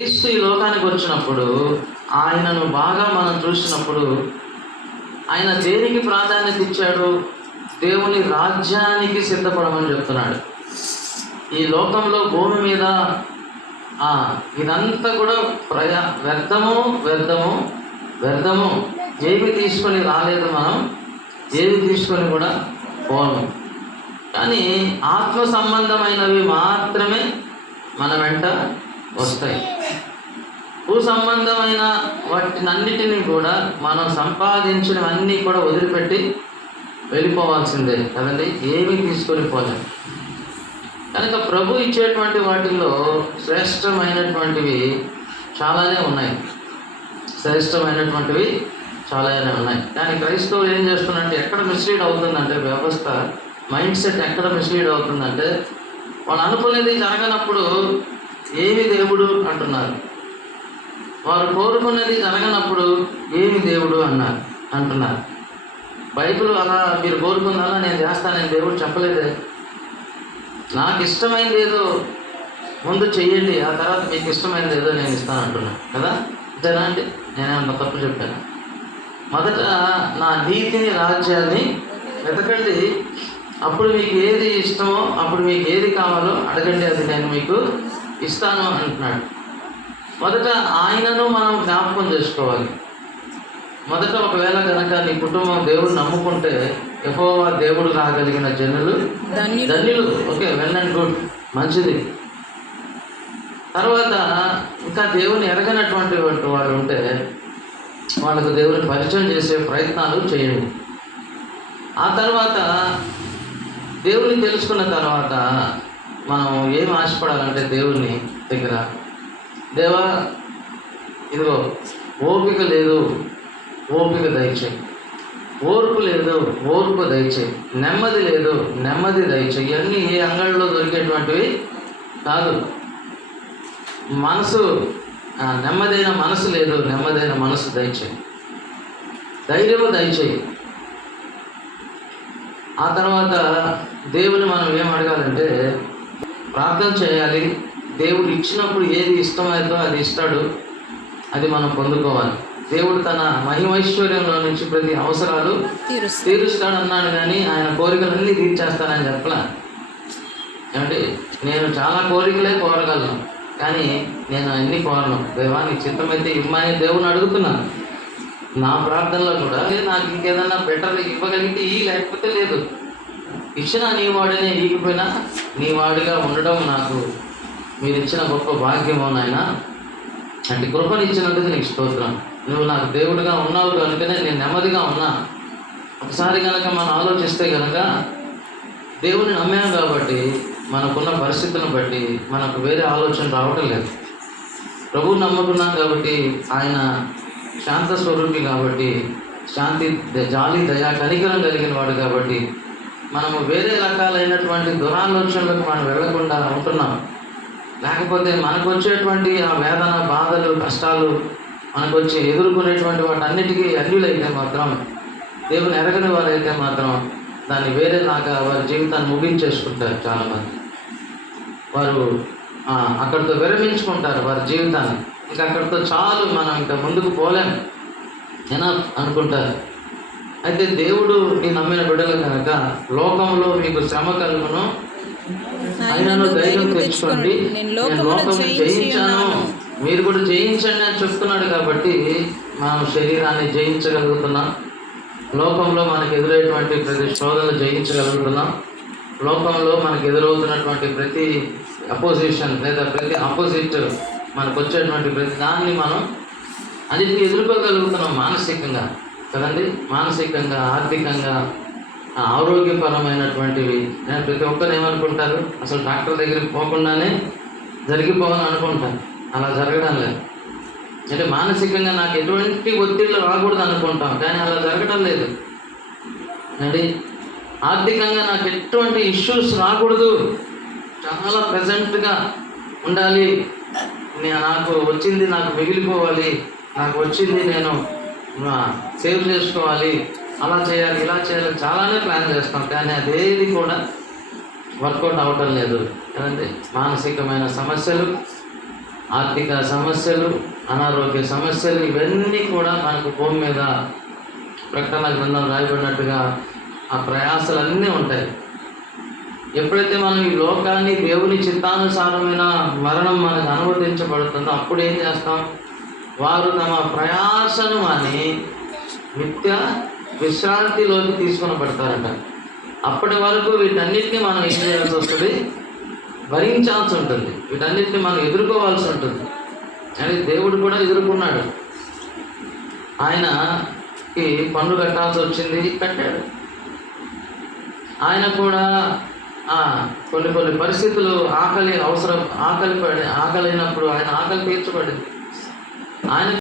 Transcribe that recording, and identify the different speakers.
Speaker 1: క్రీస్తు ఈ లోకానికి వచ్చినప్పుడు ఆయనను బాగా మనం చూసినప్పుడు ఆయన దేనికి ప్రాధాన్యత ఇచ్చాడు? దేవుని రాజ్యానికి సిద్ధపడమని చెప్తున్నాడు. ఈ లోకంలో భూమి మీద ఆ, ఇదంతా కూడా ప్రయా వ్యర్థము వ్యర్థము వ్యర్థము. ఏమి తీసుకొని రాలేదు మనం ఏమి తీసుకొని కూడా పోను. కానీ ఆత్మ సంబంధమైనవి మాత్రమే మన వెంట వస్తాయి. భూసంబంధమైన వాటినన్నిటినీ కూడా మనం సంపాదించినవన్నీ కూడా వదిలిపెట్టి వెళ్ళిపోవాల్సిందే. కదండి? ఏమీ తీసుకొని పోలేం. కనుక ప్రభు ఇచ్చేటువంటి వాటిల్లో శ్రేష్టమైనటువంటివి చాలానే ఉన్నాయి. శ్రేష్టమైనటువంటివి చాలానే ఉన్నాయి. కానీ క్రైస్తవులు ఏం చేస్తున్నారంటే ఎక్కడ మిస్లీడ్ అవుతుందంటే వ్యవస్థ మైండ్ సెట్ ఎక్కడ మిస్లీడ్ అవుతుందంటే వాళ్ళు అనుకునేది జరగనప్పుడు ఏమి దేవుడు అంటున్నారు? వారు కోరుకున్నది జరగనప్పుడు ఏమి దేవుడు అన్నారు అంటున్నారు. బైబిల్ అలా మీరు కోరుకుందాలా నేను చేస్తానని దేవుడు చెప్పలేదే. నాకు ఇష్టమైంది ఏదో ముందు చెయ్యండి ఆ తర్వాత మీకు ఇష్టమైనది ఏదో నేను ఇస్తాను అంటున్నాను కదా? అంతేనా అండి? నేనేమన్నా తప్పు చెప్పాను? మొదట నా నీతిని రాజ్యాన్ని వెతకండి. అప్పుడు మీకు ఏది ఇష్టమో అప్పుడు మీకు ఏది కావాలో అడగండి. అది నేను మీకు ఇస్తాను అంటున్నాడు. మొదట ఆయనను మనం జ్ఞాపకం చేసుకోవాలి. మొదట ఒకవేళ కనుక నీ కుటుంబం దేవుడు నమ్ముకుంటే ఎక్కువ దేవుడు రాగలిగిన జనులు
Speaker 2: ధన్యులు.
Speaker 1: Okay well and good. మంచిది. తర్వాత ఇంకా దేవుని ఎరగనటువంటి వంటి వాళ్ళు ఉంటే వాళ్ళకు దేవుని పరిచయం చేసే ప్రయత్నాలు చేయండి. ఆ తర్వాత దేవుని తెలుసుకున్న తర్వాత మనం ఏం ఆశపడాలంటే దేవుని దగ్గర? దేవా ఇదిగో ఓపిక లేదు. ఓపిక దయచేయి. ఓర్పు లేదు. ఓర్పు దయచేయి. నెమ్మది లేదు. నెమ్మది దయచేయి. ఇవన్నీ ఏ అంగడిలో దొరికేటువంటివి కాదు. మనసు నెమ్మదైన మనసు లేదు. నెమ్మదైన మనసు దయచేయి. ధైర్యము దయచేయి. ఆ తర్వాత దేవుని మనం ఏం అడగాలంటే ప్రార్థన చేయాలి. దేవుడు ఇచ్చినప్పుడు ఏది ఇష్టమైందో అది ఇస్తాడు అది మనం పొందుకోవాలి. దేవుడు తన మహిమైశ్వర్యంలో నుంచి ప్రతి అవసరాలు తీరుస్తాడు. అన్నాడు కానీ ఆయన కోరికలన్నీ తీర్చేస్తానని చెప్పలా. ఏమంటే నేను చాలా కోరికలే కోరగలను కానీ నేను అన్ని కోరను. దేవా నీ చిత్తమైతే ఇమ్మని దేవుని అడుగుతున్నాను. నా ప్రార్థనలో కూడా "ఏ, నాకు ఇంకేదన్నా బెటర్ ఇవ్వగలిగితే ఈ లేకపోతే లేదు. ఇచ్చిన నీ వాడినే ఈగిపోయినా నీ వాడిగా ఉండడం నాకు మీరు ఇచ్చిన గొప్ప భాగ్యమో నాయన? అంటే కృపను ఇచ్చినందుకు నీకు స్తోత్రం. నువ్వు నాకు దేవుడిగా ఉన్నావు కనుకనే నేను నెమ్మదిగా ఉన్నా. ఒకసారి కనుక మనం ఆలోచిస్తే కనుక దేవుని నమ్మాం కాబట్టి మనకున్న పరిస్థితులను బట్టి మనకు వేరే ఆలోచన రావటం లేదు. ప్రభువు నమ్ముకున్నాం కాబట్టి ఆయన శాంత స్వరూపి కాబట్టి శాంతి జాలి దయా కనికరం కలిగిన వాడు కాబట్టి మనము వేరే రకాలైనటువంటి దురాలోచనలకు మనం వెళ్ళకుండా ఉంటున్నాం. లేకపోతే మనకు వచ్చేటువంటి ఆ వేదన బాధలు కష్టాలు మనకు వచ్చి ఎదుర్కొనేటువంటి వాటన్నిటికీ అన్యులైతే మాత్రం దేవుని ఎరగని వారైతే మాత్రం దాన్ని వేరే లాగా వారి జీవితాన్ని ముగించేసుకుంటారు చాలామంది. వారు అక్కడితో విరమించుకుంటారు వారి జీవితాన్ని. ఇంకా అక్కడితో చాలు మనం ఇంకా ముందుకు పోలేం. ఎనా అనుకుంటారు అయితే దేవుడు నీ నమ్మిన బిడ్డలు కనుక లోకంలో మీకు శ్రమ కలుగును. ఆయనను ధైర్యం తెచ్చుకోండి.
Speaker 2: నేను
Speaker 1: లోకం
Speaker 2: జయించి
Speaker 1: జయించాను. మీరు కూడా జయించండి అని చెప్తున్నాడు కాబట్టి మనం శరీరాన్ని జయించగలుగుతున్నాం. లోకంలో మనకు ఎదురయ్యేటువంటి ప్రతి శోధనలు జయించగలుగుతున్నాం. లోకంలో మనకు ఎదురవుతున్నటువంటి ప్రతి అపోజిషన్ లేదా ప్రతి ఆపోజిట్ మనకు వచ్చేటువంటి ప్రతి దాన్ని మనం అన్నిటిని ఎదుర్కోగలుగుతున్నాం మానసికంగా. కదండి? మానసికంగా ఆర్థికంగా ఆరోగ్యపరమైనటువంటివి. నేను ప్రతి ఒక్కరు ఏమనుకుంటారు? అసలు డాక్టర్ దగ్గరికి పోకుండానే జరిగిపోవాలని అనుకుంటాను అలా జరగడం లేదు. అంటే మానసికంగా నాకు ఎటువంటి ఒత్తిళ్ళు రాకూడదు అనుకుంటాం కానీ అలా జరగడం లేదు. అంటే ఆర్థికంగా నాకు ఎటువంటి ఇష్యూస్ రాకూడదు. చాలా ప్రజెంట్గా ఉండాలి. నేను నాకు వచ్చింది నాకు మిగిలిపోవాలి. నాకు వచ్చింది నేను సేవ్ చేసుకోవాలి. అలా చేయాలి ఇలా చేయాలి చాలానే ప్లాన్ చేస్తాం. కానీ అదేది కూడా వర్కౌట్ అవ్వటం లేదు. కదండి మానసికమైన సమస్యలు ఆర్థిక సమస్యలు అనారోగ్య సమస్యలు ఇవన్నీ కూడా మనకు భూమి మీద ప్రకటన గ్రంథం రాయబడినట్టుగా ఆ ప్రయాసలన్నీ ఉంటాయి. ఎప్పుడైతే మనం ఈ లోకాన్ని దేవుని చిత్తానుసారమైన మరణం మనకు అనుమతించబడుతుందో అప్పుడు ఏం చేస్తాం? వారు తమ ప్రయాసను అని నిత్య విశ్రాంతిలోకి తీసుకొని పడతారట అప్పటి వరకు వీటన్నిటిని మనం ఏం చేయాల్సి వస్తుంది? భరించాల్సి ఉంటుంది. వీటన్నిటిని మనం ఎదుర్కోవాల్సి ఉంటుంది. అని దేవుడు కూడా ఎదుర్కొన్నాడు. ఆయనకి పన్ను కట్టాల్సి వచ్చింది కట్టాడు. ఆయన కూడా కొన్ని కొన్ని పరిస్థితులు ఆకలి అవసరం ఆకలి పడి ఆకలి అయినప్పుడు ఆయన ఆకలి తీర్చబడింది. ఆయన